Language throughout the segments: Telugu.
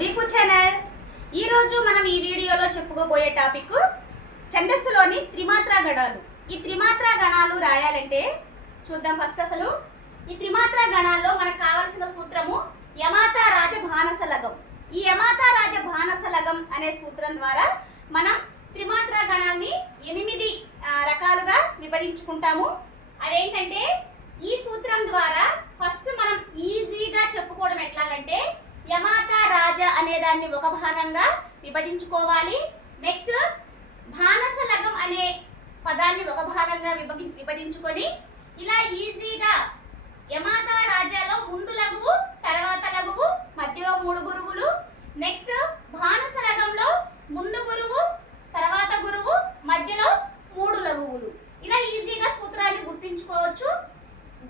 దీపు ఛానల్. ఈరోజు మనం ఈ వీడియోలో చెప్పుకోబోయే టాపిక్ ఛందస్సులోని త్రిమాత్రా గణాలు. ఈ త్రిమాత్రా గణాలు రాయాలంటే చూద్దాం. ఫస్ట్ అసలు ఈ త్రిమాత్రా గణాల్లో మనకు కావలసిన సూత్రము యమాతా రాజ భానస లగం. ఈ యమాతా రాజ భానస లగం అనే సూత్రం ద్వారా మనం త్రిమాత్రా గణాల్ని 8 రకాలుగా విభజించుకుంటాము. అదేంటంటే ఈ సూత్రం ద్వారా ఫస్ట్ మనం ఈజీగా చెప్పుకోవడం ఎట్లాగంటే యమాతా రాజ అనే దాన్ని ఒక భాగంగా విభజించుకోవాలి. నెక్స్ట్ భానస లగం అనే పదాన్ని ఒక భాగంగా విభజించుకొని ఇలా ఈజీగా యమాతా రాజాలో ముందు లఘువు, తర్వాత లఘువు, మధ్యలో 3 గురువులు. నెక్స్ట్ భానస లగంలో ముందు గురువు, తర్వాత గురువు, మధ్యలో 3 లఘువులు. ఇలా ఈజీగా సూత్రాన్ని గుర్తించుకోవచ్చు.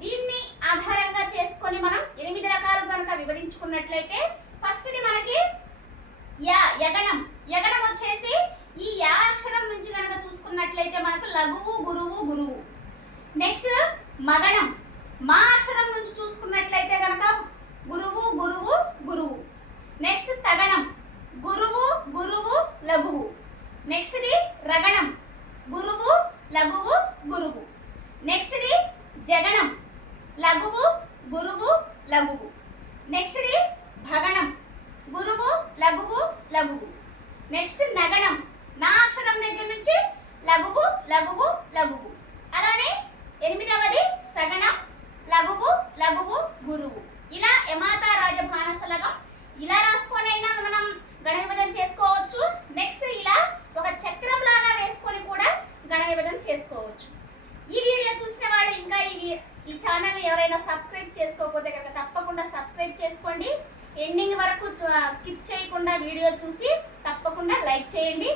దీన్ని ఆధారంగా చేసుకొని మనం 8 రకాలు కనుక విభజించుకున్నట్లయితే ఫస్ట్ ది మనకి యగణం. యగణం వచ్చేసి ఈ యా అక్షరం నుంచి కనుక చూసుకున్నట్లయితే మనకు లఘువు, గురువు, గురువు. నెక్స్ట్ మగణం. మా అక్షరం నుంచి చూసుకున్నట్లయితే కనుక గురువు, గురువు, గురువు. నెక్స్ట్ తగణం. గురువు, గురువు, లఘువు. నెక్స్ట్ ది రగణం. గురువు, లఘువు, గురువు. నెక్స్ట్ ది జగణం. లఘువు, గురువు, లఘువు. నెక్స్ట్ ది భగణం. గురువు, లఘువు, లఘువు. నెక్స్ట్ నగణం. నా అక్షరం దగ్గర నుంచి లఘువు, లఘువు, లఘువు. అలానే 8వది సగణం. లఘువు, లఘువు, గురువు. ఇలా యమాతా రాజ భానస లగం ఇలా రాసుకొనైనా మనం గణ విభజన చేసుకోవచ్చు. నెక్స్ట్ ఇలా ఒక చక్రం లాగా వేసుకొని కూడా గణ విభజన చేసుకోవచ్చు. ఈ వీడియో చూసిన వాళ్ళు ఇంకా ఈ ఛానల్ ఎవరైనా సబ్స్క్రైబ్ చేసుకోకపోతే కనుక తప్పకుండా సబ్స్క్రైబ్ చేసుకోండి. ఎండింగ్ వరకు స్కిప్ చేయకుండా వీడియో చూసి తప్పకుండా లైక్ చేయండి.